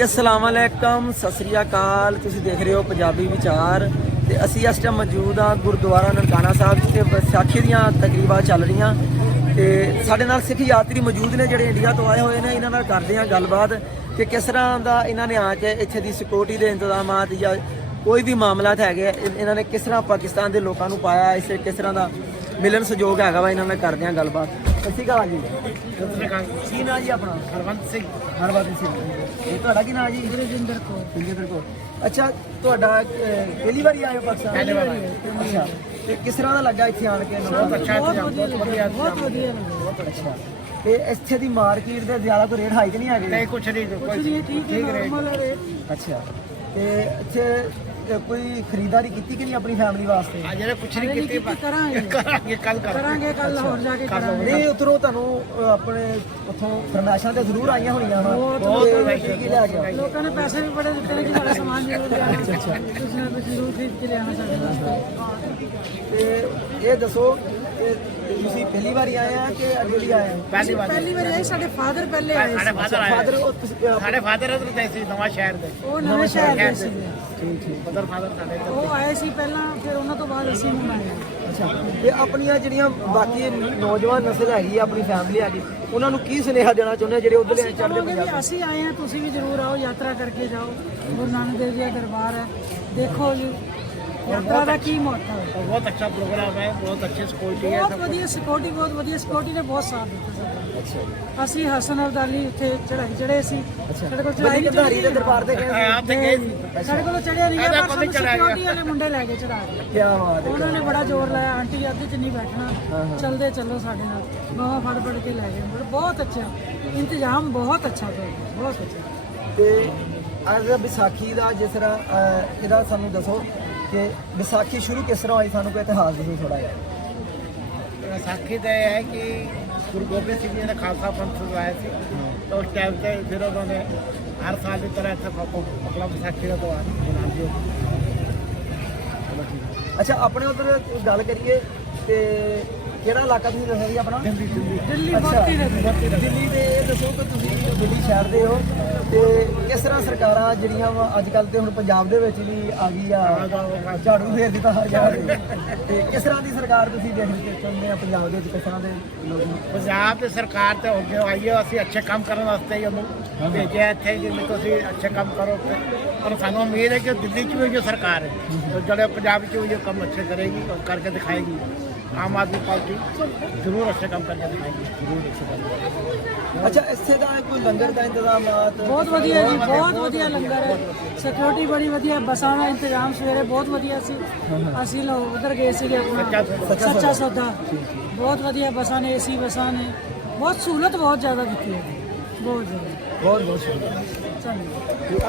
जी अस्सलाम वालेकुम सत श्री अकाल। तुसीं देख रहे हो पंजाबी विचार ते असीं इस टाइम मौजूद हाँ गुरुद्वारा ननकाना साहब जिथे बैसाखी दीयां तकरीबां चल रहीआं ते साडे नाल सिख यात्री मौजूद ने जिहड़े इंडिया तो आए हुए ने। इन्हां नाल करदे हां गलबात कि किस तरह दा इन्हां ने आके इत्थे दी सिक्योरिटी दे इंतजामात या कोई भी मामलात हैगे इन्हां ने किस तरह पाकिस्तान दे लोकां नूं पाया इस किस तरह दा मिलन सहयोग हैगा वा। इन्हां नाल करदे हां गलबात। सत श्री अकाल जी। की नाम जी अपना? हरवंत सिंह। हरवंत सिंह जी। तुहाडा की नाम जी? गुरजिंदर कौर। गुरजिंदर कौर। अच्छा तुहाडा पहली बारी आए हो पाकिस्तान? पहली बार आए। अच्छा ते किस तरह दा लगा इत्थे आण के? बहुत अच्छा, बहुत वधिया, बहुत वधिया। बहुत अच्छा। ते इत्थे दी मार्केट दे ज्यादा कोई रेट हाई ते नहीं हैगे? नहीं कुछ नहीं, ठीक रेट। अच्छा ते इत्थे कोई खरीदारी की कि नहीं अपनी फैमिली वास्ते? कुछ नहीं कल होर जाके नहीं उधरों तुहानू अपने उथों फरमाइशां ते जरूर आईयां होणीआं लोकां ने पैसे भी बड़े दित्ते ने कि सारा समान जरूर लिया। अच्छा कुछ ना कुछ जरूर खरीद के लियाना साडे वास्ते। ते ये दसो ਤੁਸੀਂ ਪਹਿਲੀ ਵਾਰੀ ਆਏ ਆ ਕਿ ਅੱਗੇ ਵੀ ਆਏ ਆ? ਪਹਿਲੀ ਵਾਰੀ ਆਏ। ਸਾਡੇ ਫਾਦਰ ਪਹਿਲੇ ਆਏ ਸੀ। ਸਾਡੇ ਫਾਦਰ ਉਧਰ ਦੇ ਸੀ ਨਵਾਂ ਸ਼ਹਿਰ ਦੇ। ਉਹ ਨਵੇਂ ਸ਼ਹਿਰ ਦੇ ਸੀ। ਠੀਕ ਠੀਕ। ਫਾਦਰ ਸਾਡੇ ਉਹ ਆਏ ਸੀ ਪਹਿਲਾਂ, ਫਿਰ ਉਹਨਾਂ ਤੋਂ ਬਾਅਦ ਅਸੀਂ ਹੁਣ ਆਏ। ਅੱਛਾ ਤੇ ਆਪਣੀਆਂ ਜਿਹੜੀਆਂ ਬਾਕੀ ਨੌਜਵਾਨ ਨਸਲ ਹੈਗੀ ਆ ਆਪਣੀ ਫੈਮਿਲੀ ਹੈਗੀ ਉਹਨਾਂ ਨੂੰ ਕੀ ਸੁਨੇਹਾ ਦੇਣਾ ਚਾਹੁੰਦੇ ਜਿਹੜੇ ਉਧਰਲੇ ਚੜ੍ਹਦੇ ਪੰਜਾਬ? ਅਸੀਂ ਆਏ ਆ, ਤੁਸੀਂ ਵੀ ਜ਼ਰੂਰ ਆਓ, ਯਾਤਰਾ ਕਰਕੇ ਜਾਓ। ਗੁਰੂ ਨਾਨਕ ਦੇਵ ਜੀ ਦਾ ਦਰਬਾਰ ਹੈ, ਦੇਖੋ ਜੀ यात्रा का की मोटा है। बहुत अच्छा प्रोग्राम है, बहुत अच्छी सिक्योरिटी है, बहुत वधिया सिक्योरिटी, बहुत वधिया सिक्योरिटी ने बहुत साथ दिता। अच्छा ਅਸੀਂ ਹਸਨ ਅਬਦਾਲੀ ਉੱਥੇ ਚੜਾਈ ਚੜੇ ਸੀ। ਸਾਡੇ ਕੋਲ ਚੜਾਈ ਗੰਧਾਰੀ ਦੇ ਦਰਬਾਰ ਤੇ ਗਏ ਆਪ ਤੇ ਗਏ ਸੀ। ਸਾਡੇ ਕੋਲ ਚੜਿਆ ਨਹੀਂ ਗਿਆ ਪਰ ਸਿਕਿਉਰਿਟੀ ਵਾਲੇ ਮੁੰਡੇ ਲੈ ਕੇ ਚੜਾ ਕੇ। ਕੀ ਬਾਤ ਹੈ। ਉਹਨਾਂ ਨੇ ਬੜਾ ਜ਼ੋਰ ਲਾਇਆ, ਆਂਟੀ ਅੱਧ ਚ ਨਹੀਂ ਬੈਠਣਾ, ਚਲਦੇ ਚੱਲੋ ਸਾਡੇ ਨਾਲ। ਬਾਹਾਂ ਫੜ ਫੜ ਕੇ ਲੈ ਗਏ। ਬਹੁਤ ਅੱਛਾ ਇੰਤਜ਼ਾਮ, ਬਹੁਤ ਅੱਛਾ, ਬਹੁਤ ਅੱਛਾ। ਤੇ ਅੱਜ ਵਿਸਾਖੀ ਦਾ ਜਿਸ ਤਰ੍ਹਾਂ ਇਹਦਾ ਸਾਨੂੰ ਦੱਸੋ कि विसाखी शुरू किस तरह हुई, सानू कोई इतिहास दसो थोड़ा जिहा। विसाखी तो यह है कि गुरु गोबिंद सिंह जी ने खालसा पंथ छुड़वाया थी, तो उस टाइम से फिर उन्होंने हर साल की तरह अपना विसाखी का त्यौहार मनाते हो। अच्छा अपने उधर गल करिए तो ਕਿਹੜਾ ਇਲਾਕਾ ਤੁਸੀਂ ਦੱਸਿਆ ਜੀ ਆਪਣਾ? ਦਿੱਲੀ। ਦਿੱਲੀ ਦਿੱਲੀ ਦੇ ਇਹ ਦੱਸੋ ਕਿ ਤੁਸੀਂ ਦਿੱਲੀ ਸ਼ਹਿਰ ਦੇ ਹੋ ਤੇ ਕਿਸ ਤਰ੍ਹਾਂ ਸਰਕਾਰਾਂ ਜਿਹੜੀਆਂ ਵਾ ਅੱਜ ਕੱਲ੍ਹ ਤੇ ਹੁਣ ਪੰਜਾਬ ਦੇ ਵਿੱਚ ਵੀ ਆ ਗਈ ਆ, ਝਾੜੂ ਫੇਰ ਦਿੱਤਾ ਹਰ ਜਗ੍ਹਾ ਤੇ ਕਿਸ ਤਰ੍ਹਾਂ ਦੀ ਸਰਕਾਰ ਤੁਸੀਂ ਦੇਖਦੇ ਚਾਹੁੰਦੇ ਆ ਪੰਜਾਬ ਦੇ ਵਿੱਚ? ਕਿਸ ਤਰ੍ਹਾਂ ਦੇ ਲੋਕ? ਪੰਜਾਬ ਦੀ ਸਰਕਾਰ ਤੇ ਅੱਗੇ ਆਈ ਹੈ, ਅਸੀਂ ਅੱਛੇ ਕੰਮ ਕਰਨ ਵਾਸਤੇ ਹੀ ਉਹਨੂੰ ਭੇਜਿਆ ਇੱਥੇ ਜਿਵੇਂ ਤੁਸੀਂ ਅੱਛੇ ਕੰਮ ਕਰੋ। ਪਰ ਸਾਨੂੰ ਉਮੀਦ ਹੈ ਕਿ ਦਿੱਲੀ 'ਚ ਵੀ ਜੋ ਸਰਕਾਰ ਹੈ ਜਿਹੜੇ ਪੰਜਾਬ 'ਚ ਵੀ ਕੰਮ ਅੱਛੇ ਕਰੇਗੀ और करके दिखाएगी। आम आदमी पार्टी जरूर अच्छे काम करके दिखाएगी, जरूर अच्छे काम। अच्छा इससे का कोई लंगर का इंतजाम? बहुत वधिया जी, बहुत वधिया लंगर है, सिक्योरिटी बड़ी वधिया, बसां का इंतजाम सवेरे बहुत वधिया सी। ਅਸੀਂ ਲੋਕ ਉਧਰ ਗਏ ਸੀਗੇ ਆਪਣਾ ਸੱਚਾ ਸੌਦਾ, ਬਹੁਤ ਵਧੀਆ ਬੱਸਾਂ ਨੇ, ਏਸੀ ਬੱਸਾਂ ਨੇ, ਬਹੁਤ ਸਹੂਲਤ ਬਹੁਤ ਜ਼ਿਆਦਾ ਦਿੱਤੀ ਹੈ, ਬਹੁਤ ਜ਼ਿਆਦਾ। ਬਹੁਤ ਬਹੁਤ ਸ਼ੁਕਰੀਆ।